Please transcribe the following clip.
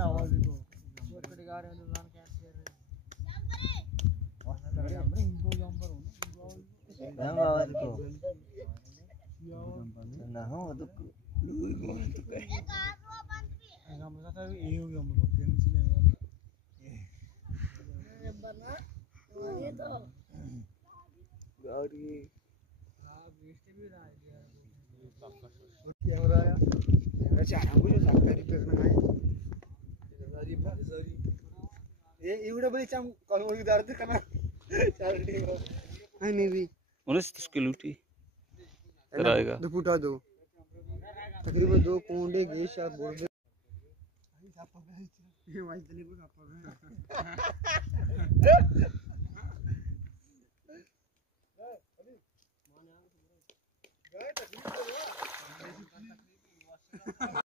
आवाज को छोटे गा रहे हैं दुकान कैसे कर रहे हैं इनको जंपर हो ना आवाज को ना हो तो लुई बोल तो कहे हम कहता है ये हो गया हम लोग गेम से नहीं बना ये तो गाड़ी हां वेस्ट भी रहा है कैमरा आया कैमरा चाहना कुछ सकता रिपेयर ना है सॉरी ये इवडे बड़ी चाम कॉल दारते कना चल ठीक है नहीं भी 19 किलोटी कराएगा दो फुटा दो तकरीबन 2 कोंडे गेश आप बोल दे ये वाइस चले को आप